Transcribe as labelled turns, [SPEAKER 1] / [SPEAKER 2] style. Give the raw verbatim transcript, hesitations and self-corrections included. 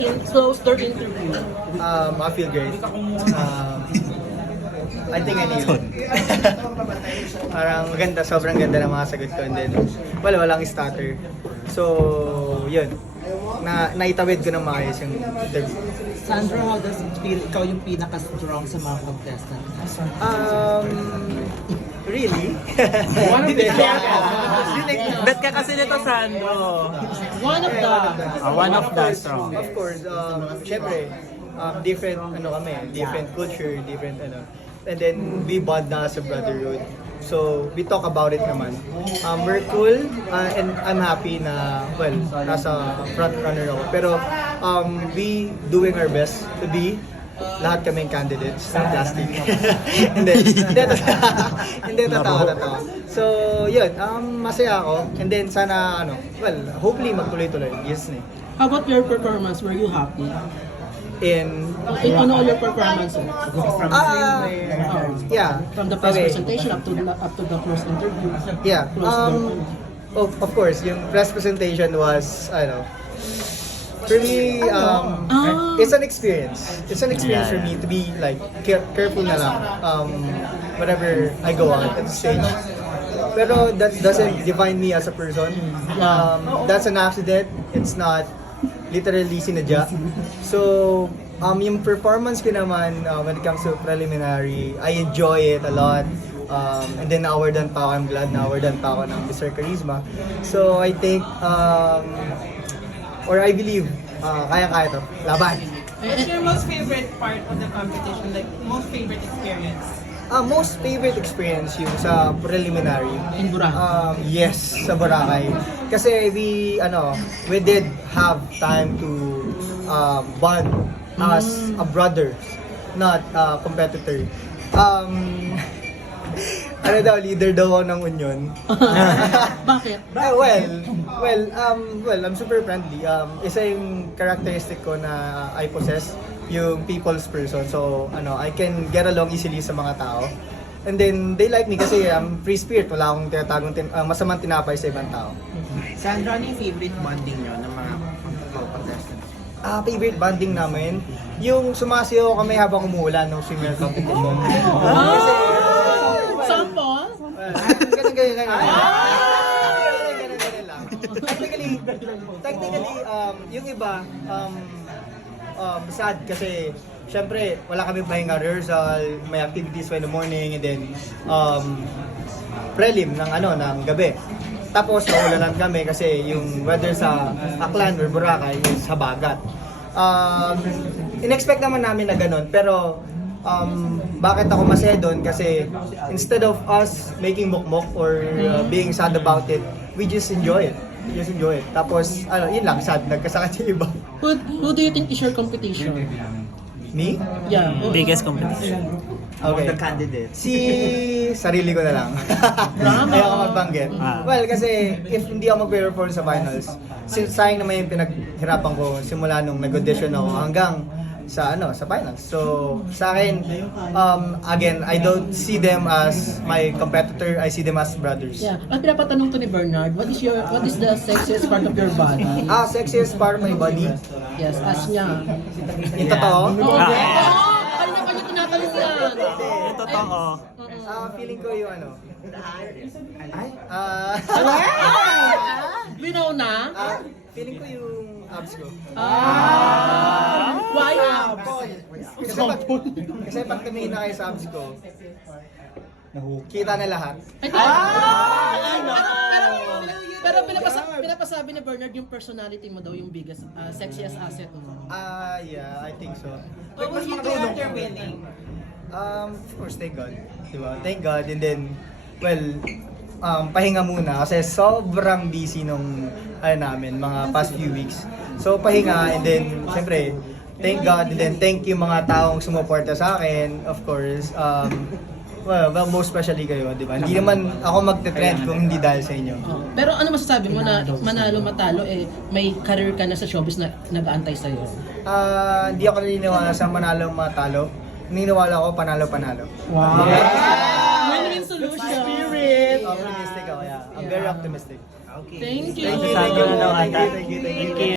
[SPEAKER 1] Close third interview.
[SPEAKER 2] Um, I feel great. Um, I think I nailed it. Parang maganda, sobrang ganda ng mga sagot ko. And then, wala, walang stutter. So, yun. Na, naitawid ko ng maayos yung interview.
[SPEAKER 1] Sandra, how does it feel? Ikaw yung pinaka-strong sa mga contestants.
[SPEAKER 2] Um, really?
[SPEAKER 1] One of the
[SPEAKER 3] Bet ka kasi nito, Sandro.
[SPEAKER 1] One of the...
[SPEAKER 3] Ah, one of the strong.
[SPEAKER 2] Of course, um, syempre, um, different, ano kami, different culture, different, ano. And then, we bond na as a brotherhood. So, we talk about it naman. Um, we're cool, uh, and I'm happy na, well, nasa front runner ako. Pero, um, we doing our best to be lahat kaming candidates sa plastic. Hindi, hindi, hindi, totoo, totoo. So, yun, um, masaya ako. And then, sana, ano, well, hopefully magtuloy-tuloy. Yes, ne.
[SPEAKER 1] How about your performance? Were you happy?
[SPEAKER 2] In,
[SPEAKER 1] In ano all your performances?
[SPEAKER 2] ah, yeah.
[SPEAKER 1] From the first
[SPEAKER 2] Okay.
[SPEAKER 1] presentation up to the, up to the close interview.
[SPEAKER 2] Yeah.
[SPEAKER 1] Close
[SPEAKER 2] Um, of, of course, yung press presentation was, I don't know, for me, um,
[SPEAKER 1] Ah.
[SPEAKER 2] it's an experience. It's an experience for me to be like care- careful na lang um, whenever I go out at the stage. Pero that doesn't define me as a person. Um, that's an accident. It's not literally sinadya. So, um, yung performance ko naman uh, when it comes to preliminary, I enjoy it a lot. Um, and then na-awardan pa ako, I'm glad na-awardan pa ako ng Mister Charisma. So, I think, um, or I believe, uh, kaya-kaya to. Laban!
[SPEAKER 4] What's your most favorite part of the competition? Like, most favorite experience?
[SPEAKER 2] Ah, most favorite experience yung sa preliminary.
[SPEAKER 1] In Boracay.
[SPEAKER 2] Um, yes, sa Boracay. Kasi we, ano, we did have time to uh, bond as a brother, not a competitor. Um, ano daw, leader daw ako ng Union.
[SPEAKER 1] Bakit?
[SPEAKER 2] Ah, well, well, um, well, I'm super friendly. Um, isa yung characteristic ko na I possess, yung people's person. So, ano, I can get along easily sa mga tao. And then, they like me kasi I'm free spirit. Wala akong tinatagong tin- uh, masamang tinapay sa ibang tao.
[SPEAKER 5] Sandra, ano yung favorite bonding nyo ng mga contestants?
[SPEAKER 2] Ah, favorite banding namin, yung sumasayaw kami habang umuulan ng swimmer competition. Kasi,
[SPEAKER 1] Sample?
[SPEAKER 2] well, ganun, ganun, ganun. Ganun, ganun, ganun lang. Technically, technically, um, yung iba, um, um, sad kasi syempre wala kami pahinga rehearsal, may activities pa in the morning and then um, prelim ng ano ng gabi. Tapos naulanan kami kasi yung weather sa Aklan or Boracay is habagat. Um, in-expect naman namin na ganun pero um, bakit ako masaya doon kasi instead of us making mukmok or uh, being sad about it, we just enjoy it. We just enjoy it. Tapos ano, yun lang, sad, nagkasakit yung iba.
[SPEAKER 1] Who, who do you think is your competition?
[SPEAKER 2] Me?
[SPEAKER 1] Yeah. who-
[SPEAKER 3] Biggest competition.
[SPEAKER 2] Okay.
[SPEAKER 5] The candidates.
[SPEAKER 2] Si sarili ko na lang. Ayaw ko magbanggit.
[SPEAKER 3] Ah.
[SPEAKER 2] Well, kasi if hindi ako mag-perform sa finals, since sayang naman yung pinaghirapan ko simula nung nag-audition ako hanggang sa ano sa finals. So, sa akin, um, again, I don't see them as my competitor. I see them as brothers.
[SPEAKER 1] Yeah. Ang pinapatanong to ni Bernard, what is your what is the sexiest part of your body?
[SPEAKER 2] Ah, sexiest part of my body.
[SPEAKER 1] Yes, ask niya.
[SPEAKER 2] Yung totoo.
[SPEAKER 1] Oh,
[SPEAKER 3] Ah.
[SPEAKER 1] oh, kanya-kanya tinatanong yan.
[SPEAKER 3] Yung totoo.
[SPEAKER 2] Ah, feeling ko yung ano. Ay? Ah,
[SPEAKER 1] Winona?
[SPEAKER 2] ah, feeling ko yung abs ko.
[SPEAKER 1] Ah. Why abs?
[SPEAKER 2] Kasi pag, kasi pag tumingin na kayo sa abs ko, kita na lahat.
[SPEAKER 1] Ah! Pero, pero pinapasa, pinapasabi ni Bernard yung personality mo daw yung biggest, uh, sexiest asset mo.
[SPEAKER 2] Ah, yeah, I think so.
[SPEAKER 4] What would you do after winning?
[SPEAKER 2] Um, of course, thank God. Diba? Thank God. And then, well, um, pahinga muna kasi sobrang busy nung ano namin, mga past few weeks. So, pahinga and then, syempre, thank God. And then, thank you mga taong sumuporta sa akin. Of course, um, well, well, most especially kayo, di ba? Hindi naman ako magte-trend kung hindi dahil sa inyo.
[SPEAKER 1] Oh. Pero ano masasabi mo na manalo matalo eh may career ka na sa showbiz na nag-aantay sa iyo?
[SPEAKER 2] Ah, hindi ako naniniwala sa manalo matalo. Naniniwala ako panalo-panalo.
[SPEAKER 1] Wow. Win-win solution.
[SPEAKER 2] Spirit! Optimistic ako, yeah. I'm very optimistic.
[SPEAKER 5] Okay.
[SPEAKER 1] Thank you.
[SPEAKER 2] Thank you, thank you, thank you, thank you, thank you.